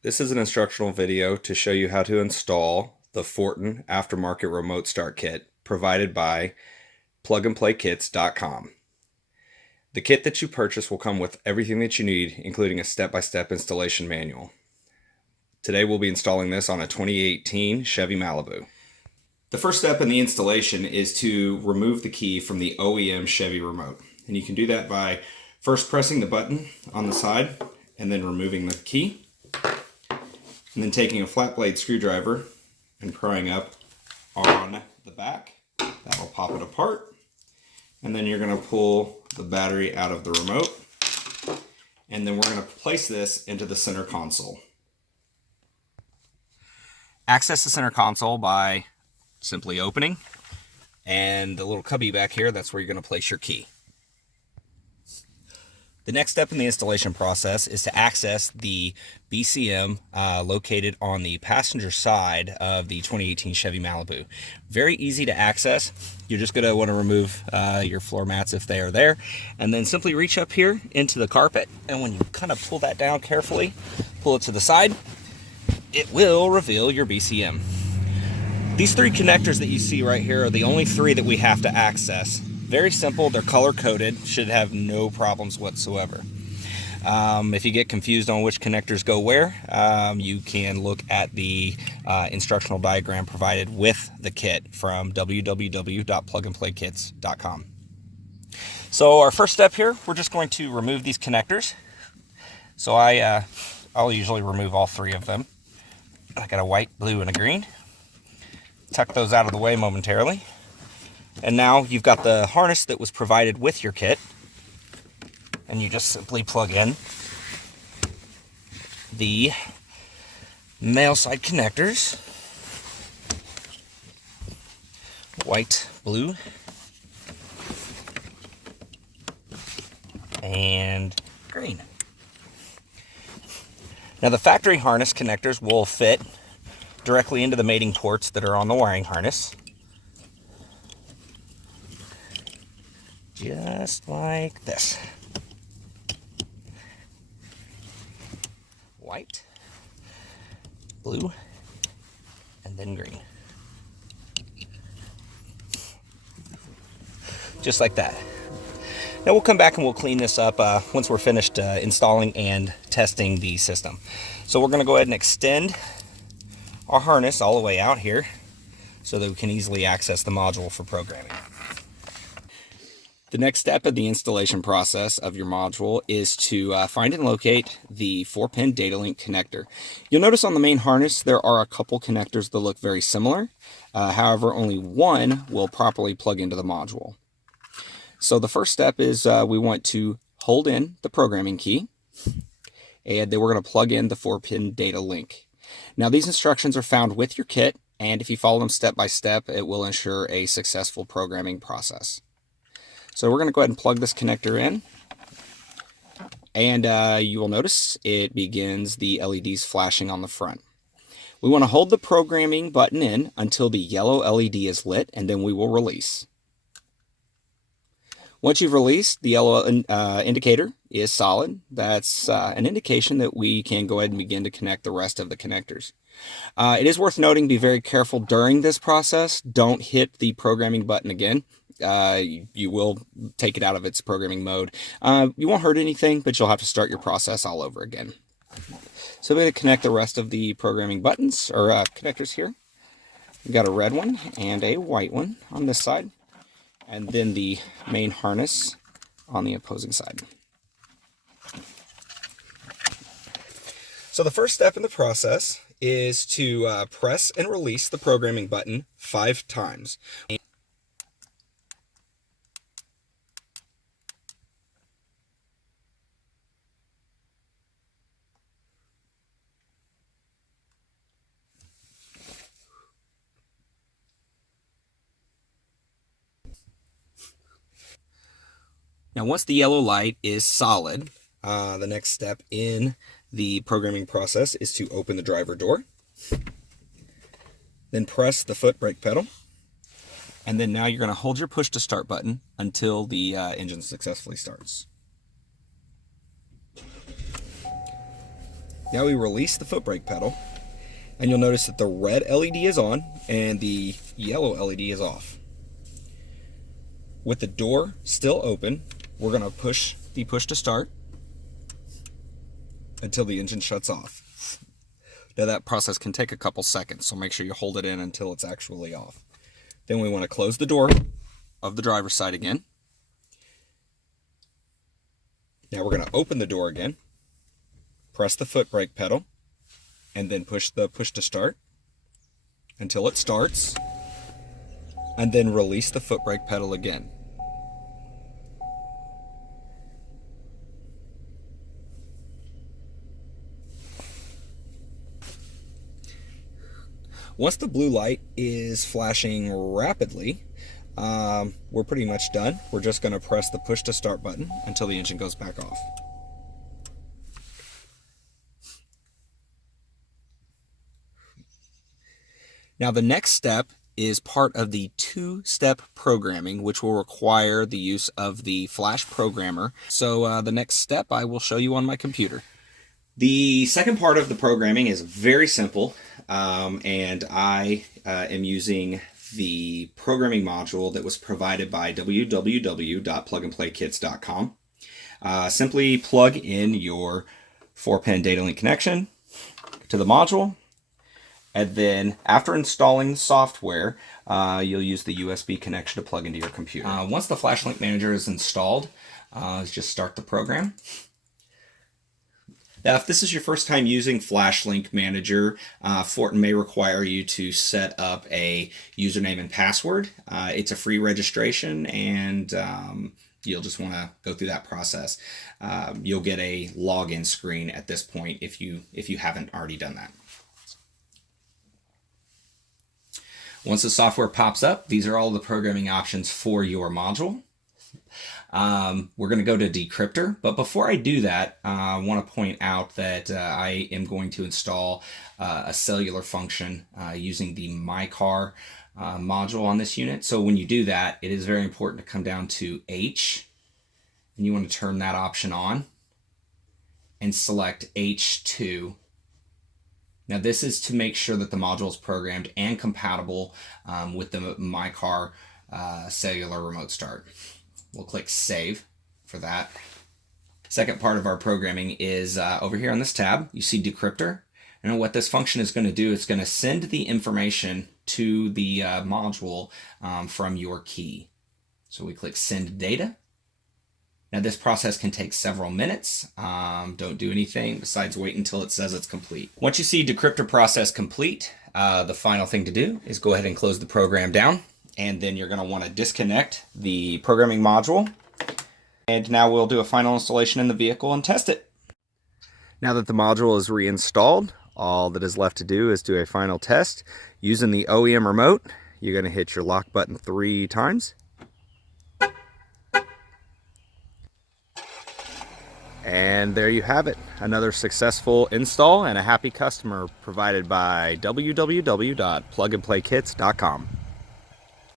This is an instructional video to show you how to install the Fortin aftermarket remote start kit provided by Plugnplaykits.com. The kit that you purchase will come with everything that you need, including a step-by-step installation manual. Today we'll be installing this on a 2018 Chevy Malibu. The first step in the installation is to remove the key from the OEM Chevy remote. And you can do that by first pressing the button on the side and then removing the key. And then taking a flat blade screwdriver and prying up on the back. That'll pop it apart. And then you're going to pull the battery out of the remote. And then we're going to place this into the center console. Access the center console by simply opening. And the little cubby back here, that's where you're going to place your key. The next step in the installation process is to access the BCM located on the passenger side of the 2018 Chevy Malibu. Very easy to access. You're just going to want to remove your floor mats if they are there, and then simply reach up here into the carpet, and when you kind of pull that down carefully, pull it to the side, it will reveal your BCM. These three connectors that you see right here are the only three that we have to access. Very simple, they're color coded, should have no problems whatsoever. If you get confused on which connectors go where, you can look at the instructional diagram provided with the kit from www.plugnplaykits.com. So our first step here, we're just going to remove these connectors. So I'll usually remove all three of them. I got a white, blue, and a green. Tuck those out of the way momentarily. And now you've got the harness that was provided with your kit, and you just simply plug in the male side connectors, white, blue, and green. Now the factory harness connectors will fit directly into the mating ports that are on the wiring harness. Just like this. White, blue, and then green. Just like that. Now we'll come back and we'll clean this up once we're finished installing and testing the system. So we're going to go ahead and extend our harness all the way out here so that we can easily access the module for programming. The next step of the installation process of your module is to find and locate the 4-pin data link connector. You'll notice on the main harness there are a couple connectors that look very similar. However, only one will properly plug into the module. So the first step is we want to hold in the programming key, and then we're going to plug in the 4-pin data link. Now these instructions are found with your kit, and if you follow them step by step, it will ensure a successful programming process. So we're going to go ahead and plug this connector in, and you will notice it begins the LEDs flashing on the front. We want to hold the programming button in until the yellow LED is lit, and then we will release. Once you've released, the yellow indicator is solid. That's an indication that we can go ahead and begin to connect the rest of the connectors. It is worth noting, be very careful during this process. Don't hit the programming button again. You will take it out of its programming mode. You won't hurt anything, but you'll have to start your process all over again. So I'm going to connect the rest of the programming buttons, or connectors here. We've got a red one and a white one on this side, and then the main harness on the opposing side. So the first step in the process is to press and release the programming button 5 times. Now once the yellow light is solid, the next step in the programming process is to open the driver door, then press the foot brake pedal, and then now you're going to hold your push to start button until the engine successfully starts. Now we release the foot brake pedal, and you'll notice that the red LED is on and the yellow LED is off. With the door still open, we're going to push the push to start until the engine shuts off. Now that process can take a couple seconds, so make sure you hold it in until it's actually off. Then we want to close the door of the driver's side again. Now we're going to open the door again, press the foot brake pedal, and then push the push to start until it starts, and then release the foot brake pedal again. Once the blue light is flashing rapidly, we're pretty much done. We're just going to press the push to start button until the engine goes back off. Now the next step is part of the two-step programming, which will require the use of the Flash programmer. So the next step I will show you on my computer. The second part of the programming is very simple, and I am using the programming module that was provided by www.plugnplaykits.com. Simply plug in your 4-pin data link connection to the module, and then after installing the software, you'll use the USB connection to plug into your computer. Once the Flash Link Manager is installed, just start the program. Now, if this is your first time using Flash Link Manager, Fortin may require you to set up a username and password. It's a free registration, and you'll just want to go through that process. You'll get a login screen at this point if you haven't already done that. Once the software pops up, these are all the programming options for your module. We're going to go to Decryptor, but before I do that, I want to point out that I am going to install a cellular function using the My Car module on this unit. So when you do that, it is very important to come down to H, and you want to turn that option on and select H2. Now this is to make sure that the module is programmed and compatible with the My Car cellular remote start. We'll click Save for that. Second part of our programming is over here on this tab. You see Decryptor. And what this function is going to do, it's going to send the information to the module from your key. So we click Send Data. Now this process can take several minutes. Don't do anything besides wait until it says it's complete. Once you see Decryptor process complete, the final thing to do is go ahead and close the program down. And then you're going to want to disconnect the programming module. And now we'll do a final installation in the vehicle and test it. Now that the module is reinstalled, all that is left to do is do a final test. Using the OEM remote, you're going to hit your lock button 3 times. And there you have it, another successful install and a happy customer provided by www.plugnplaykits.com.